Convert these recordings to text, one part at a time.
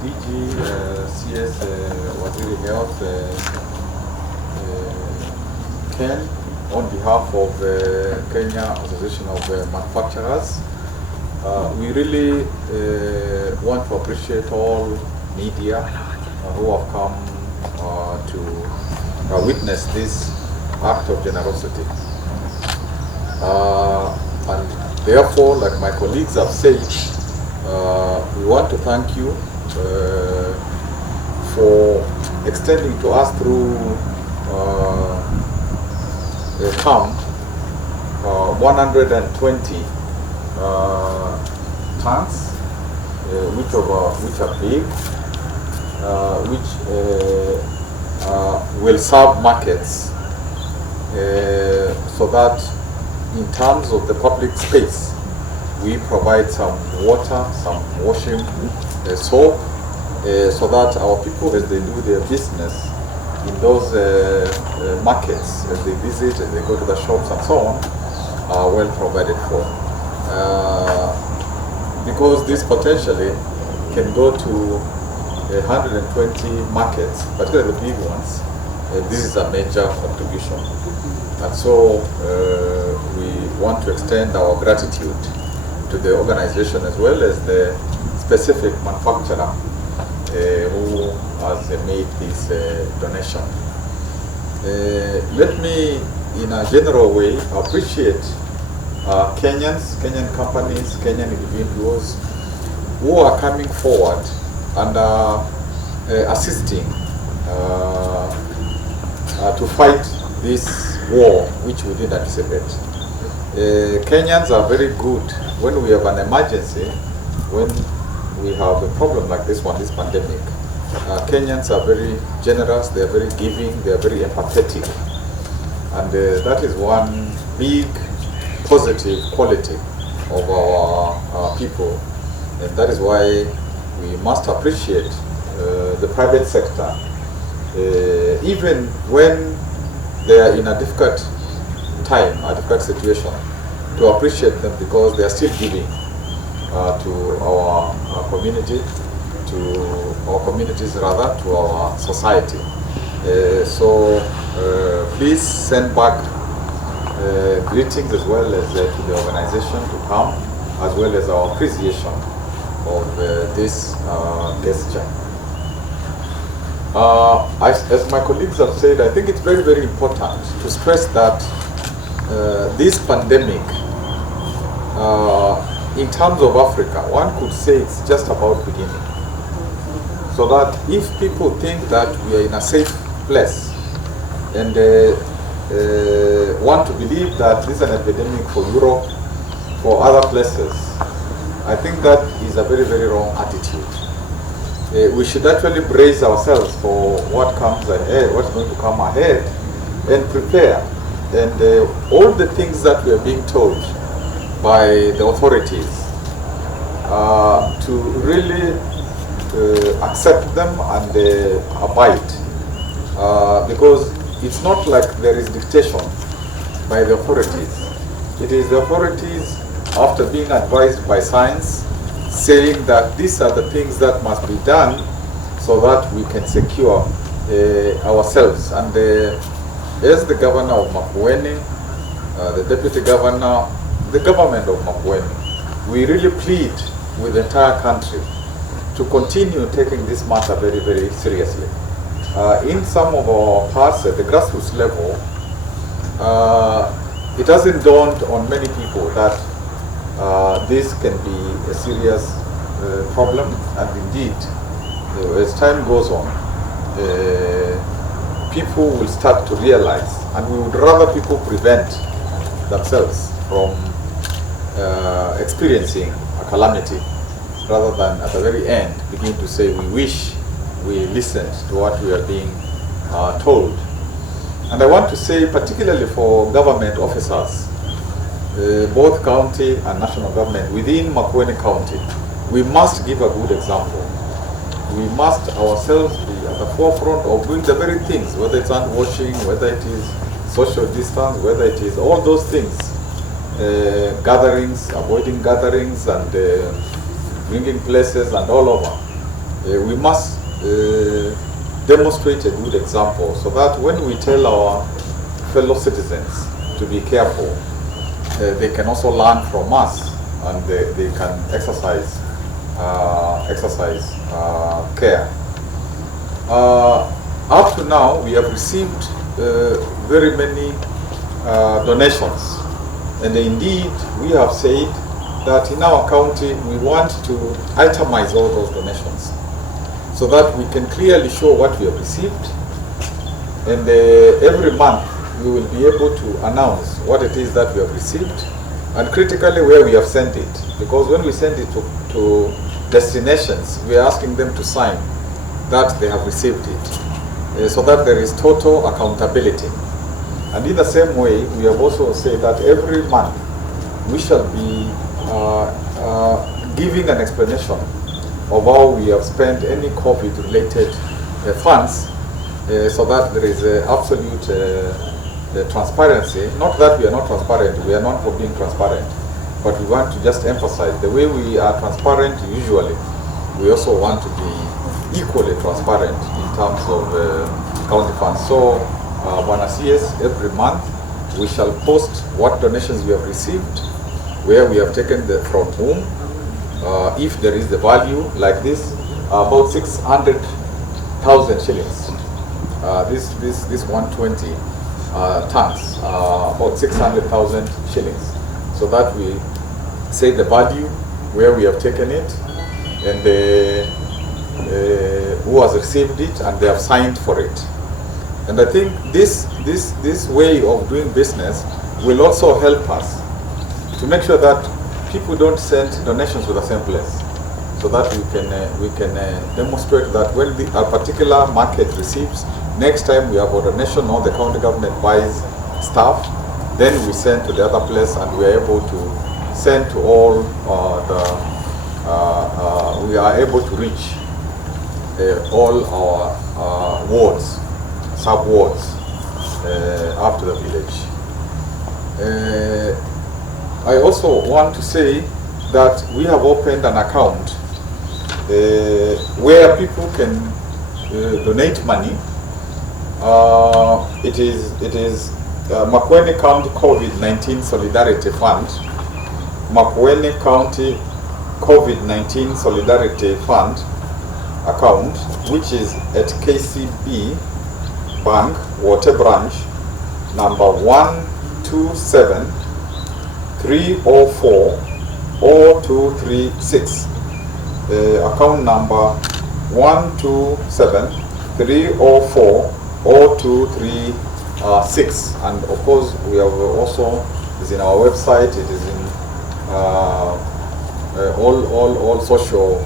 DG, CS, Waziri Health, Ken, on behalf of Kenya Association of Manufacturers. We really want to appreciate all media who have come to witness this act of generosity. And therefore, like my colleagues have said, we want to thank you for extending to us through a camp 120 tanks, which are big, which will serve markets, so that in terms of the public space, we provide some water, some washing soap, so that our people, as they do their business in those markets, as they visit, as they go to the shops and so on, are well provided for. Because this potentially can go to 120 markets, particularly the big ones. This is a major contribution. And so we want to extend our gratitude to the organization as well as the specific manufacturer who has made this donation. Let me, in a general way, appreciate Kenyan companies, Kenyan individuals who are coming forward and are assisting to fight this war, which we didn't anticipate. Kenyans are very good when we have an emergency, when we have a problem like this one, this pandemic. Kenyans are very generous, they are very giving, they are very empathetic. And that is one big positive quality of our people. And that is why we must appreciate the private sector, even when they are in a difficult time, a difficult situation, to appreciate them because they are still giving to our community, to our communities rather, to our society. So please send back greetings as well as to the organization to come, as well as our appreciation of this gesture. As my colleagues have said, I think it's very, very important to stress that this pandemic, in terms of Africa, one could say it's just about beginning. So that if people think that we are in a safe place and want to believe that this is an epidemic for Europe, for other places, I think that is a very, very wrong attitude. We should actually brace ourselves for what comes ahead, what's going to come ahead, and prepare. And all the things that we are being told by the authorities, to really accept them and abide. Because it's not like there is dictation by the authorities. It is the authorities, after being advised by science, saying that these are the things that must be done so that we can secure ourselves. And as the governor of Makueni, the deputy governor, the government of Makueni, we really plead with the entire country to continue taking this matter very, very seriously. In some of our parts at the grassroots level, it hasn't dawned on many people that this can be a serious problem, and indeed, as time goes on, people will start to realize, and we would rather people prevent themselves from experiencing a calamity, rather than at the very end begin to say we wish we listened to what we are being told. And I want to say, particularly for government officers, both county and national government within Makueni County, we must give a good example. We must ourselves be at the forefront of doing the very things, whether it's hand washing, whether it is social distance, whether it is all those things, gatherings, avoiding gatherings, and bringing places and all over. we must demonstrate a good example so that when we tell our fellow citizens to be careful, they can also learn from us, and they can exercise care. Up to now, we have received very many donations, and indeed we have said that in our county we want to itemize all those donations so that we can clearly show what we have received, and every month we will be able to announce what it is that we have received, and critically where we have sent it, because when we send it to destinations, we are asking them to sign that they have received it, so that there is total accountability. And in the same way, we have also said that every month we shall be giving an explanation of how we have spent any COVID-related funds, so that there is absolute transparency. Not that we are not transparent, we are not for being transparent, but we want to just emphasize the way we are transparent usually, we also want to be equally transparent in terms of county funds. So, Bwana CS, every month we shall post what donations we have received, where we have taken from whom, if there is the value like this, about 600,000 shillings. This 120 tons, about 600,000 shillings. So that we say the value, where we have taken it, and who has received it, and they have signed for it. And I think this way of doing business will also help us to make sure that people don't send donations to the same place, so that we can demonstrate that when a particular market receives, next time we have a donation or the county government buys stuff, then we send to the other place, and we are able to send to all we are able to reach all our wards, sub-wards, up to the village. I also want to say that we have opened an account where people can donate money. It is Makueni County COVID-19 Solidarity Fund, Makueni County COVID-19 Solidarity Fund account, which is at KCB Bank, Water Branch, number 127 304 0236. Account number 127 304 0236. And of course, we have also, is in our website, it is in all social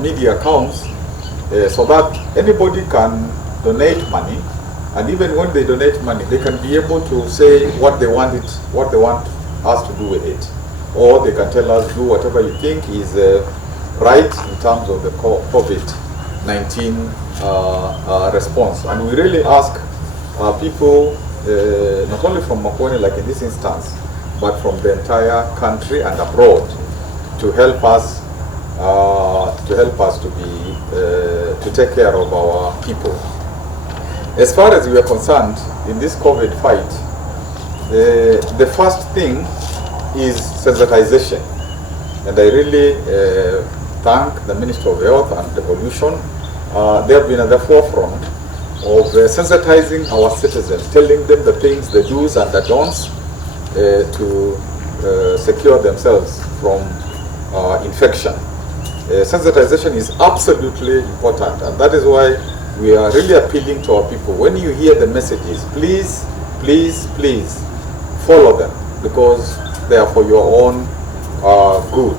media accounts, so that anybody can donate money, and even when they donate money, they can be able to say what they want us to do with it, or they can tell us, do whatever you think is right in terms of the COVID-19 response. And we really ask people, not only from Makueni, like in this instance, but from the entire country and abroad, to help us to take care of our people. As far as we are concerned in this COVID fight, the first thing is sensitization, and I really thank the Ministry of Health and Devolution. They have been at the forefront of sensitizing our citizens, telling them the things, the do's and the don'ts, to secure themselves from infection. Sensitization is absolutely important, and that is why we are really appealing to our people. When you hear the messages, please, please, please follow them, because they are for your own good.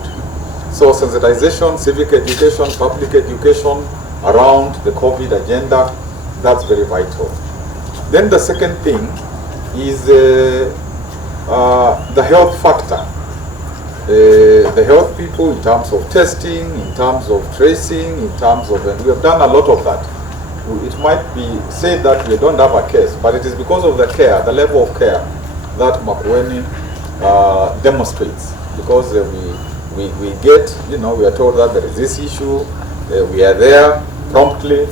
So sensitization, civic education, public education around the COVID agenda, that's very vital. Then the second thing is the health factor. The health people, in terms of testing, in terms of tracing, in terms of, and we have done a lot of that. It might be said that we don't have a case, but it is because of the care, the level of care that Makueni demonstrates. Because we get, we are told that there is this issue, We are there promptly.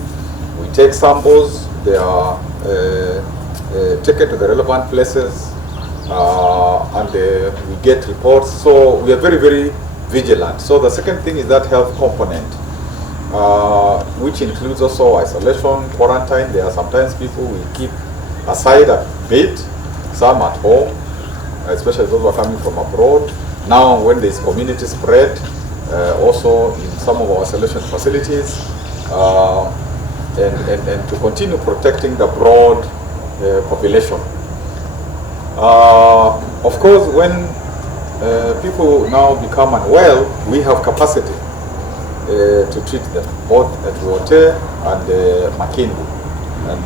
We take samples. They are taken to the relevant places, and we get reports. So we are very, very vigilant. So the second thing is that health component, which includes also isolation, quarantine. There are sometimes people we keep aside a bit, some at home, especially those who are coming from abroad. Now when there is community spread, also in some of our isolation facilities, and to continue protecting the broad population. Of course, when people now become unwell, we have capacity to treat them, both at Wote and Makueni. And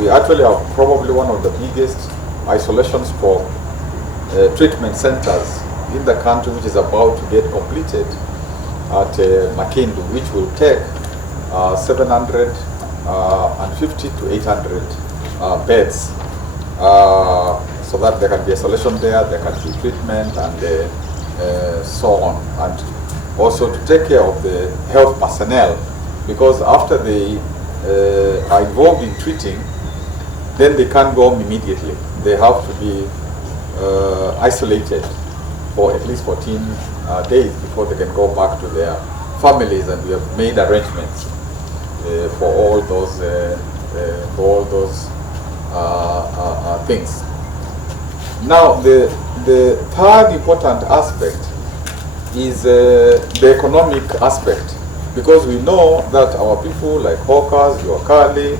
we actually are probably one of the biggest isolation stroke treatment centers in the country, which is about to get completed at Makueni, which will take 750 to 800 beds, so that there can be isolation there, there can be treatment, and so on. And also to take care of the health personnel, because after they are involved in treating, then they can't go home immediately. They have to be isolated for at least 14 days before they can go back to their families, and we have made arrangements for all those things. Now, the third important aspect is the economic aspect, because we know that our people like hawkers, Wakali,